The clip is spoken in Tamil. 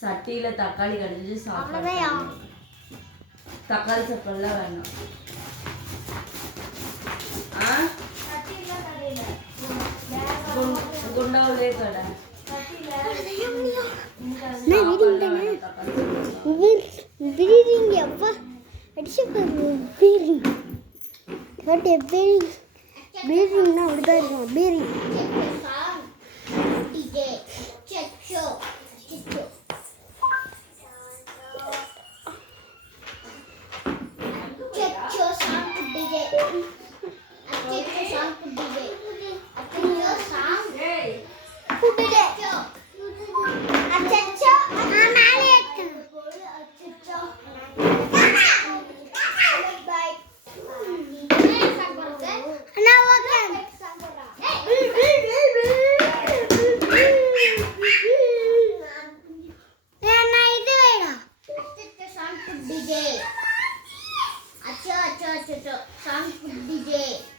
சட்டியில் தக்காளி கடிச்சு சாப்பிடுவேன். தக்காளி சாப்பாடுலாம் வேணும். குண்டாவிலே கடை பீரிங்னா அப்படிதான் இருக்கும். பீரிங் अच्छा अच्छा अच्छा अच्छा शाम DJ